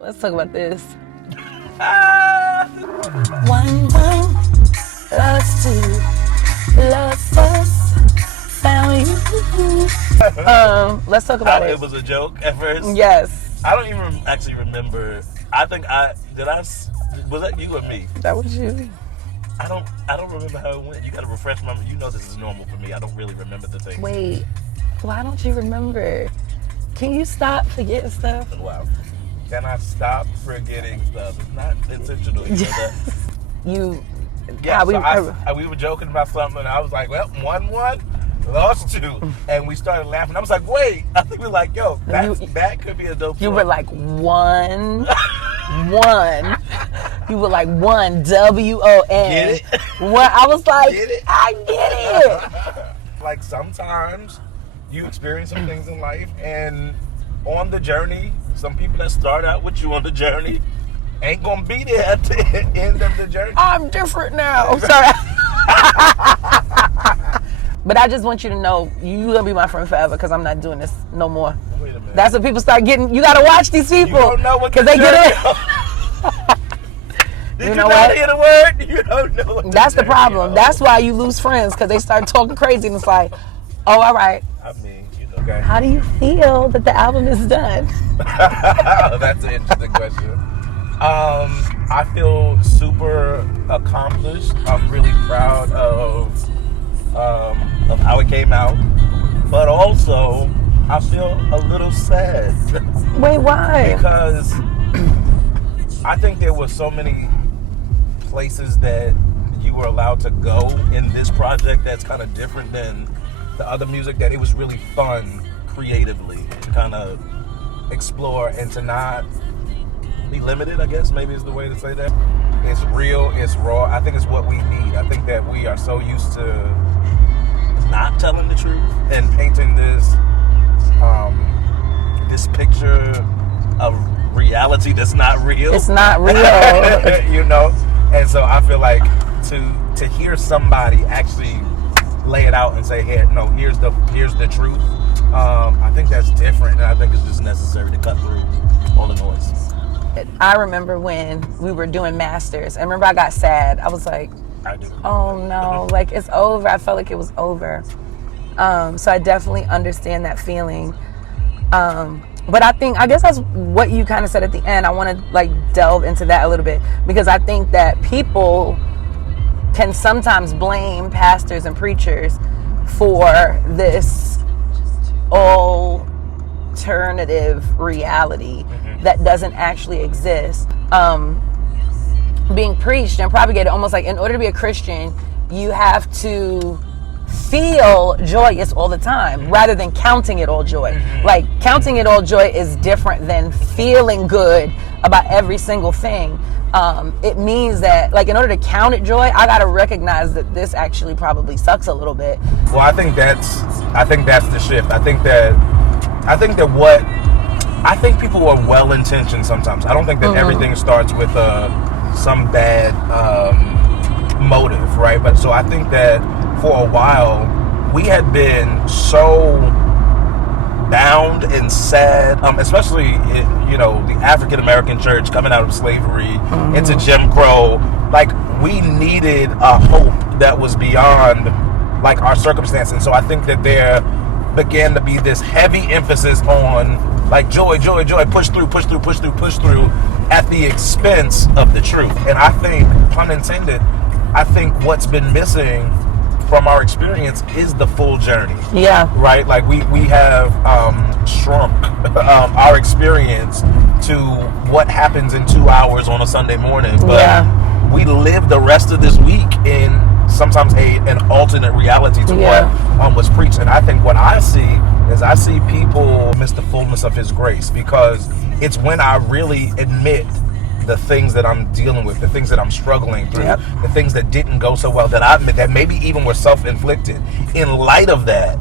Let's talk about this. One, lost two, lost us, found you. Let's talk about it. It was a joke at first. Yes. I don't even actually remember. Was that you or me? That was you. I don't remember how it went. You gotta refresh my. You know this is normal for me. I don't really remember the thing. Wait, why don't you remember? Can you stop forgetting stuff? Wow. Can I stop forgetting stuff? It's not intentional. You know that? We were joking about something, and I was like, well, 1-1, lost 2. And we started laughing. I was like, wait. I think we were like, yo, that could be a dope story. You were like, 1. You were like, 1, W-O-N. Get it? What? I was like, Get it? I get it. Like sometimes you experience some things in life, and on the journey, some people that start out with you on the journey ain't gonna be there at the end of the journey. I'm different now. I'm sorry. But I just want you to know, you're gonna be my friend forever because I'm not doing this no more. Wait a minute. That's what people start getting. You gotta watch these people. You don't know what the they get journey it. Did you know not what? hear the word? You don't know what That's the journey problem. is. That's why you lose friends, because they start talking crazy and it's like, oh, all right. I mean, you know, okay. How do you feel that the album is done? That's an interesting question. I feel super accomplished. I'm really proud of how it came out, but also I feel a little sad. Wait, why? Because I think there were so many places that you were allowed to go in this project that's kind of different than the other music, that it was really fun creatively to kind of explore and to not be limited, I guess maybe is the way to say that. It's real, it's raw. I think it's what we need. I think that we are so used to not telling the truth and painting this this picture of reality that's not real. It's not real. You know? And so I feel like to hear somebody actually lay it out and say, hey, no, here's the truth. I think that's different, and I think it's just necessary to cut through all the noise. I remember when we were doing masters. I remember I got sad. I was like, I do. oh no, like it's over. I felt like it was over. So I definitely understand that feeling. But I guess that's what you kind of said at the end. I want to like delve into that a little bit, because I think that people can sometimes blame pastors and preachers for this alternative reality that doesn't actually exist. Being preached and propagated, almost like in order to be a Christian, you have to feel joyous all the time rather than counting it all joy. Like counting it all joy is different than feeling good about every single thing. It means that, like, in order to count it joy, I gotta recognize that this actually probably sucks a little bit. Well, I think that's the shift. I think people are well intentioned sometimes. I don't think that everything starts with some bad motive, right? But so I think that for a while we had been so bound and sad, especially the African American church coming out of slavery into Jim Crow. Like, we needed a hope that was beyond like our circumstances. And so I think that there began to be this heavy emphasis on like joy, push through at the expense of the truth. And I think, pun intended, I think what's been missing from our experience is the full journey. Yeah. Right? Like we have shrunk our experience to what happens in 2 hours on a Sunday morning. But we live the rest of this week in sometimes an alternate reality to what was preached. And I think what I see people miss the fullness of His grace, because it's when I really admit the things that I'm dealing with, the things that I'm struggling through, the things that didn't go so well, that maybe even were self-inflicted. In light of that,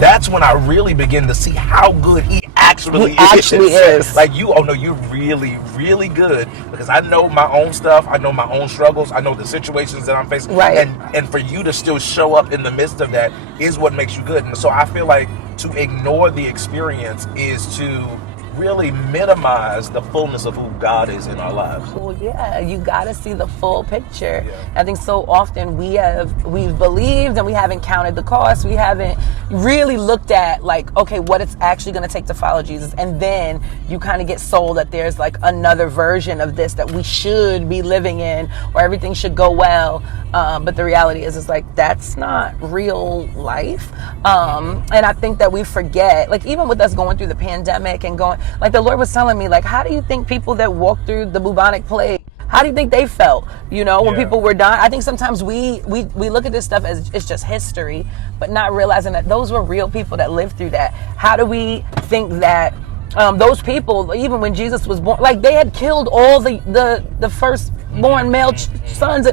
that's when I really begin to see how good He actually is. Like, you're really, really good, because I know my own stuff, I know my own struggles, I know the situations that I'm facing, and for you to still show up in the midst of that is what makes you good. And so I feel like to ignore the experience is to really minimize the fullness of who God is in our lives. Well, yeah, you got to see the full picture. Yeah. I think so often we've believed and we haven't counted the cost. We haven't really looked at like, okay, what it's actually going to take to follow Jesus. And then you kind of get sold that there's like another version of this that we should be living in, or everything should go well. But the reality is, it's like, that's not real life. And I think that we forget, like, even with us going through the pandemic and going, like, the Lord was telling me, like, how do you think people that walked through the bubonic plague, how do you think they felt, when people were dying? I think sometimes we look at this stuff as it's just history, but not realizing that those were real people that lived through that. How do we think that those people, even when Jesus was born, like, they had killed all the firstborn male sons?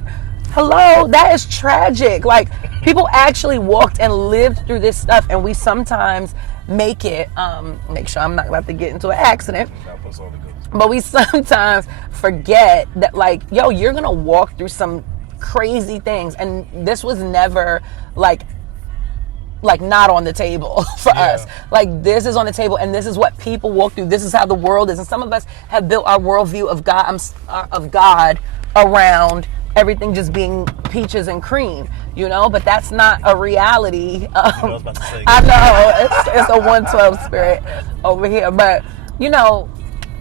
Hello, that is tragic. Like, people actually walked and lived through this stuff, and we sometimes make it, make sure I'm not about to get into an accident, but we sometimes forget that, like, yo, you're gonna walk through some crazy things, and this was never like not on the table for us. Like, this is on the table, and this is what people walk through. This is how the world is, and some of us have built our worldview of God around everything just being peaches and cream, but that's not a reality. I know it's a 112 spirit over here, but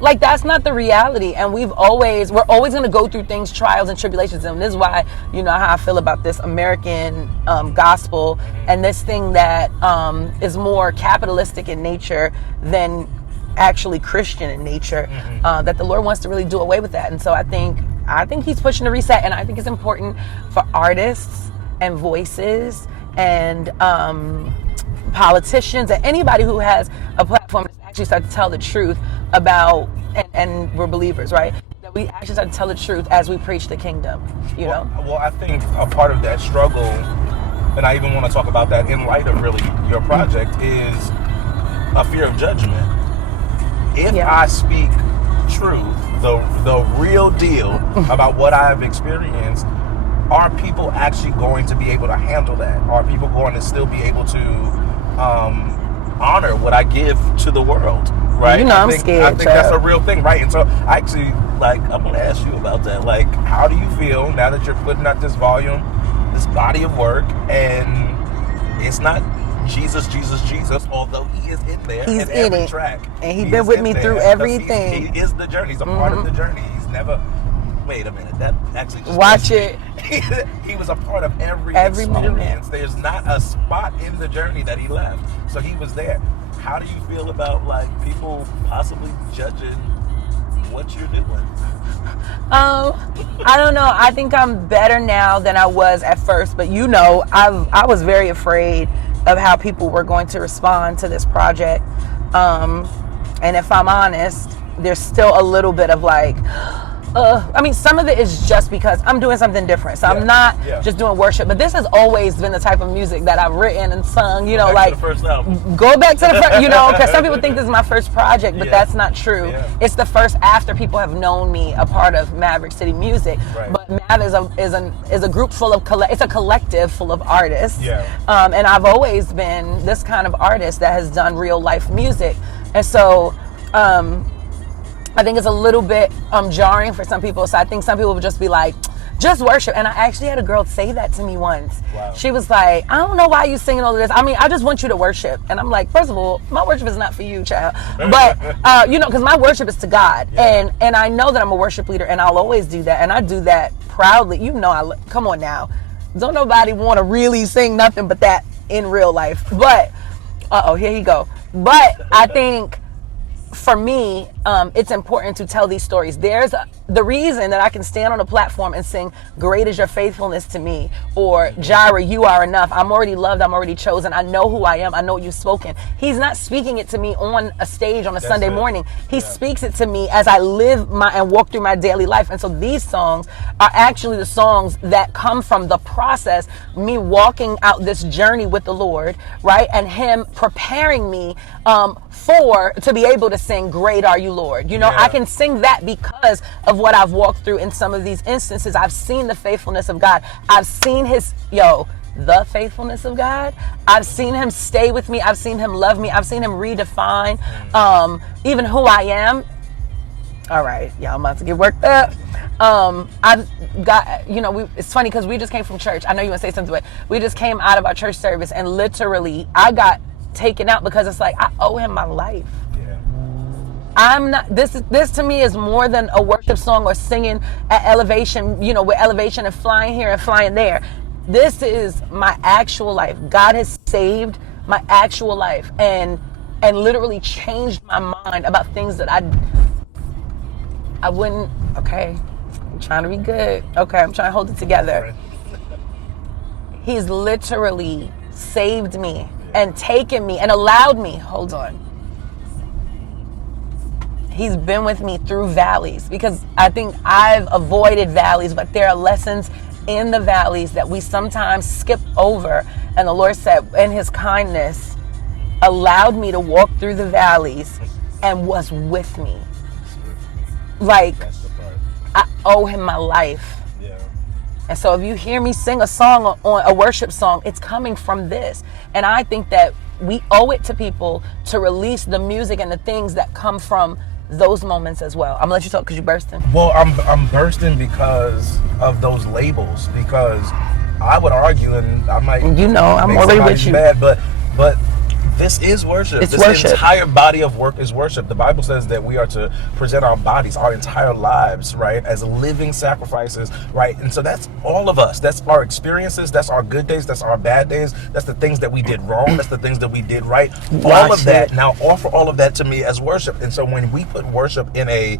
like, that's not the reality. And we're always going to go through things, trials and tribulations. And this is why, how I feel about this American gospel and this thing that is more capitalistic in nature than actually Christian in nature, that the Lord wants to really do away with that. And so I think he's pushing the reset, and I think it's important for artists and voices and politicians and anybody who has a platform to actually start to tell the truth about, and we're believers, right? That we actually start to tell the truth as we preach the kingdom, Well, I think a part of that struggle, and I even want to talk about that in light of really your project, is a fear of judgment. If I speak truth, the real deal about what I've experienced, are people actually going to be able to handle that? Are people going to still be able to honor what I give to the world? Right? I'm scared. I think that's a real thing, right? And so I actually, I'm going to ask you about that. Like, how do you feel now that you're putting out this volume, this body of work, and it's not Jesus, although he is in there. He's in every track. And he's been with me through everything. He is the journey. He's a part of the journey. He's never... Wait a minute. That actually just... Watch it. He was a part of every experience. Moment. There's not a spot in the journey that he left. So he was there. How do you feel about, like, people possibly judging what you're doing? I don't know. I think I'm better now than I was at first. But I was very afraid of how people were going to respond to this project. And if I'm honest, there's still a little bit of like, some of it is just because I'm doing something different. So I'm not just doing worship, but this has always been the type of music that I've written and sung, go back to the first album. Go back to the first, because some people think this is my first project, but that's not true. Yeah. It's the first after people have known me a part of Maverick City Music. Right. But Mav is a group full of, it's a collective full of artists. Yeah. And I've always been this kind of artist that has done real life music. And so, I think it's a little bit jarring for some people. So I think some people would just be like, just worship. And I actually had a girl say that to me once. Wow. She was like, I don't know why you singing all of this. I just want you to worship. And I'm like, first of all, my worship is not for you, child. But, because my worship is to God. Yeah. And I know that I'm a worship leader, and I'll always do that. And I do that proudly. Come on now. Don't nobody want to really sing nothing but that in real life. But, here you go. But I think... for me, it's important to tell these stories. There's the reason that I can stand on a platform and sing, "Great is your faithfulness to me," or "Jireh, you are enough. I'm already loved. I'm already chosen. I know who I am. I know what you've spoken." He's not speaking it to me on a stage on a Sunday morning. He speaks it to me as I live and walk through my daily life. And so these songs are actually the songs that come from the process, me walking out this journey with the Lord, right? And him preparing me to be able to sing, "Great are you, Lord." I can sing that because of what I've walked through in some of these instances. I've seen the faithfulness of God. I've seen the faithfulness of God. I've seen him stay with me. I've seen him love me. I've seen him redefine even who I am. All right, y'all, I'm about to get worked up. I've got, it's funny because we just came from church. I know you want to say something, but we just came out of our church service, and literally I got taken out because it's like I owe him my life. I'm not, this to me is more than a worship song or singing at elevation, with elevation and flying here and flying there. This is my actual life. God has saved my actual life and literally changed my mind about things that I wouldn't, okay, I'm trying to be good. Okay, I'm trying to hold it together. He's literally saved me and taken me and allowed me, hold on. He's been with me through valleys, because I think I've avoided valleys, but there are lessons in the valleys that we sometimes skip over. And the Lord said, in his kindness, allowed me to walk through the valleys and was with me. Like, I owe him my life. Yeah. And so if you hear me sing a song, on a worship song, it's coming from this. And I think that we owe it to people to release the music and the things that come from those moments as well. I'm gonna let you talk because you're bursting. Well, I'm bursting because of those labels. Because I would argue, and I might, I'm already with you. Mad, but this is worship. It's this worship. Entire body of work is worship. The Bible says that we are to present our bodies, our entire lives, right, as living sacrifices, right? And so that's all of us. That's our experiences. That's our good days. That's our bad days. That's the things that we did wrong. That's the things that we did right. All of that. Now offer all of that to me as worship. And so when we put worship in a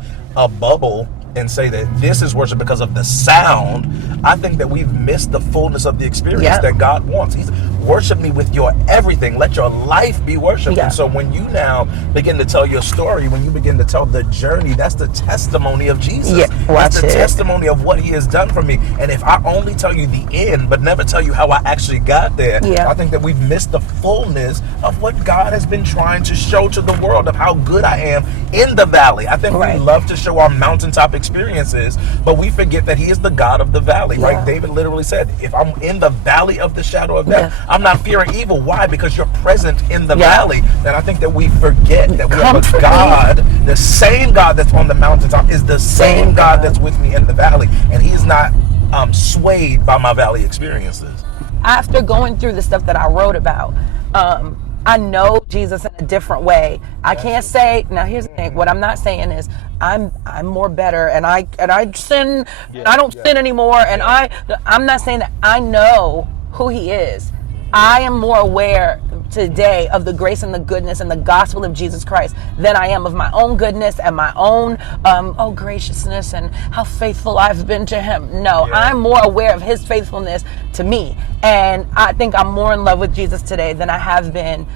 bubble and say that this is worship because of the sound, I think that we've missed the fullness of the experience that God wants. He's worship me with your everything. Let your life be worship. And so when you now begin to tell your story, when you begin to tell the journey, that's the testimony of Jesus. That's the testimony of what he has done for me. And if I only tell you the end, but never tell you how I actually got there, I think that we've missed the fullness of what God has been trying to show to the world of how good I am in the valley. I think we love to show our mountaintop experiences, but we forget that he is the God of the valley, right? David literally said, if I'm in the valley of the shadow of death, I'm not fearing evil. Why? Because you're present in the valley. And I think that we forget that we have a God, the same God that's on the mountaintop is the same God that's with me in the valley. And he's not swayed by my valley experiences. After going through the stuff that I wrote about, I know Jesus in a different way. I can't say, now here's the thing, what I'm not saying is I'm more better and I sin, I don't sin anymore, and I'm not saying that. I know who he is. I am more aware today of the grace and the goodness and the gospel of Jesus Christ than I am of my own goodness and my own graciousness and how faithful I've been to him. No, I'm more aware of his faithfulness to me, and I think I'm more in love with Jesus today than I have been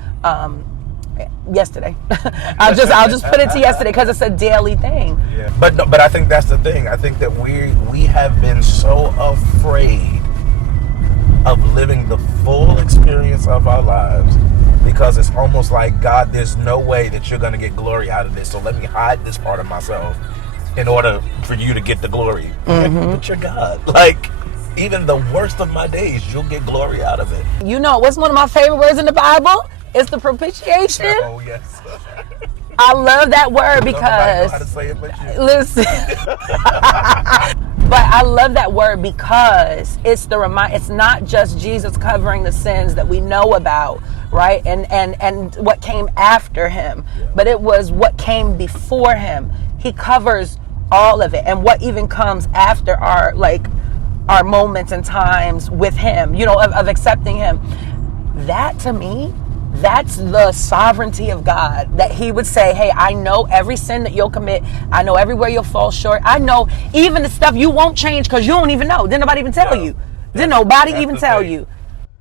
yesterday. I'll just put it to yesterday because it's a daily thing. But I think that's the thing. I think that we have been so afraid of living the full experience of our lives, because it's almost like, God, there's no way that you're going to get glory out of this, so let me hide this part of myself in order for you to get the glory. But you're God. Like, even the worst of my days, you'll get glory out of it. You know what's one of my favorite words in the Bible? It's the propitiation. Oh, yes. I love that word because, how to say it, but listen, but I love that word because it's it's not just Jesus covering the sins that we know about, right? And what came after him, but it was what came before him. He covers all of it, and what even comes after our moments and times with him, of accepting him. That to me, that's the sovereignty of God, that he would say, hey, I know every sin that you'll commit. I know everywhere you'll fall short. I know even the stuff you won't change because you don't even know. Didn't nobody even tell you? Did nobody even tell you?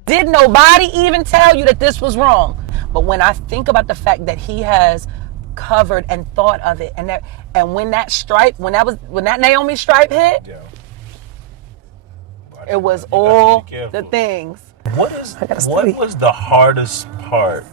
Did nobody even tell you that this was wrong? But when I think about the fact that he has covered and thought of it, and when that Naomi stripe hit, it was all the things. What was the hardest part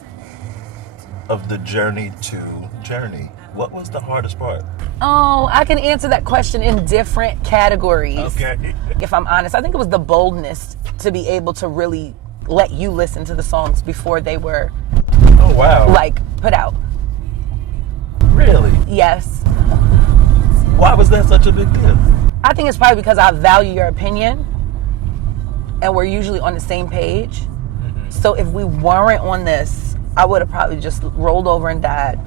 of the journey to journey? What was the hardest part? Oh, I can answer that question in different categories. Okay. If I'm honest, I think it was the boldness to be able to really let you listen to the songs before they were Oh, wow. like put out. Really? Yes. Why was that such a big deal? I think it's probably because I value your opinion and we're usually on the same page. So if we weren't on this, I would have probably just rolled over and died.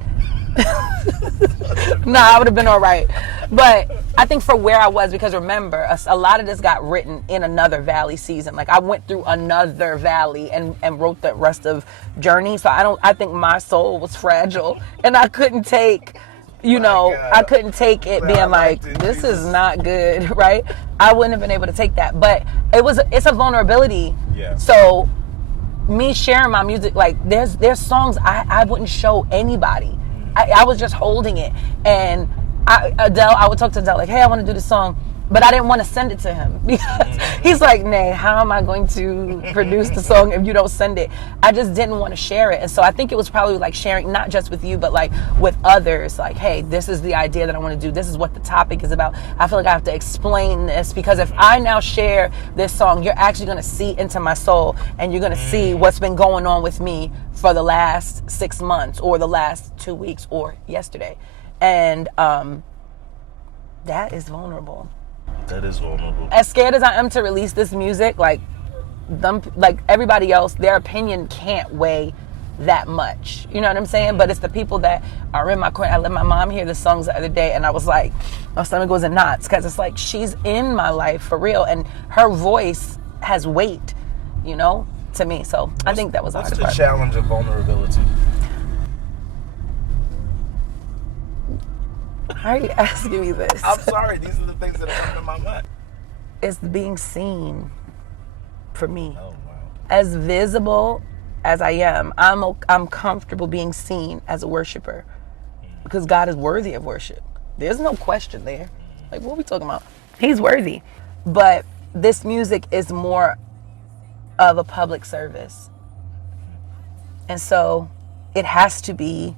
Nah, I would have been all right. But I think for where I was, because remember, a lot of this got written in another Valley season. Like I went through another Valley and wrote the rest of Journey. So I think my soul was fragile and I couldn't take, I couldn't take it being like, this is not good, right? I wouldn't have been able to take that. But it's a vulnerability. Yeah. So me sharing my music, like there's songs I wouldn't show anybody. I was just holding it, and I would talk to Adele like, hey, I want to do this song, but I didn't want to send it to him because he's like, Nay, how am I going to produce the song if you don't send it? I just didn't want to share it. And so I think it was probably like sharing, not just with you, but like with others, like, hey, this is the idea that I want to do. This is what the topic is about. I feel like I have to explain this because if I now share this song, you're actually going to see into my soul and you're going to see what's been going on with me for the last 6 months or the last 2 weeks or yesterday. And that is vulnerable. That is vulnerable. As scared as I am to release this music, like everybody else, their opinion can't weigh that much. You know what I'm saying? But it's the people that are in my corner. I let my mom hear the songs the other day, and I was like, my stomach goes in knots because it's like she's in my life for real, and her voice has weight, to me. So I think that was the hardest part. What's the challenge of vulnerability? Why are you asking me this? I'm sorry. These are the things that are coming to my mind. It's being seen for me. Oh, wow. As visible as I am, I'm comfortable being seen as a worshiper because God is worthy of worship. There's no question there. Like, what are we talking about? He's worthy. But this music is more of a public service. And so it has to be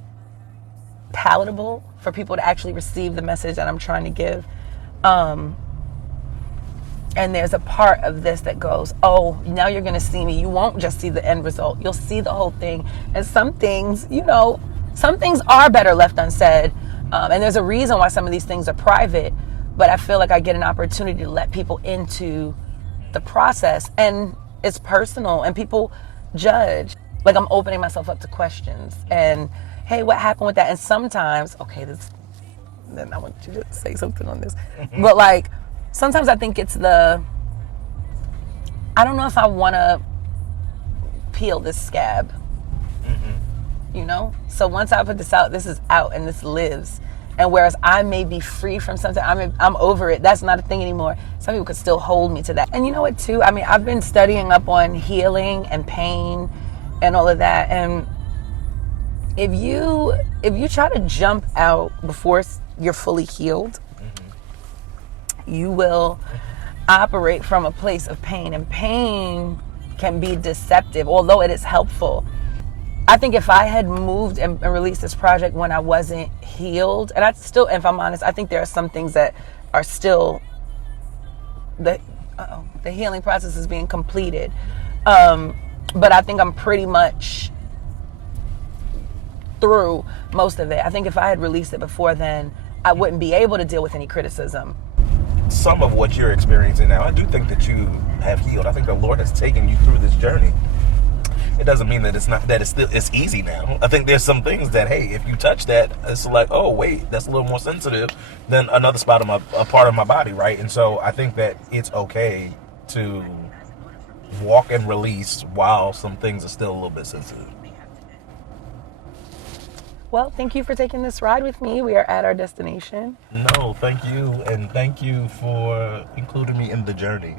palatable for people to actually receive the message that I'm trying to give. And there's a part of this that goes, oh, now you're going to see me. You won't just see the end result. You'll see the whole thing. And some things, some things are better left unsaid. And there's a reason why some of these things are private. But I feel like I get an opportunity to let people into the process. And it's personal. And people judge. Like I'm opening myself up to questions. And hey, what happened with that? And sometimes, then I want you to say something on this. But like, sometimes I think it's I don't know if I want to peel this scab, So once I put this out, this is out and this lives. And whereas I may be free from something, I'm over it. That's not a thing anymore. Some people could still hold me to that. And you know what too? I've been studying up on healing and pain and all of that. And if you try to jump out before you're fully healed, you will operate from a place of pain. And pain can be deceptive, although it is helpful. I think if I had moved and released this project when I wasn't healed, and I still, if I'm honest, I think there are some things that are still, the healing process is being completed. But I think I'm pretty much through most of it. I think if I had released it before then, I wouldn't be able to deal with any criticism. Some of what you're experiencing now, I do think that you have healed. I think the Lord has taken you through this journey. It doesn't mean that it's easy now. I think there's some things that, hey, if you touch that, it's like, oh wait, that's a little more sensitive than another a part of my body, right? And so I think that it's okay to walk and release while some things are still a little bit sensitive. Well, thank you for taking this ride with me. We are at our destination. No, thank you. And thank you for including me in the journey.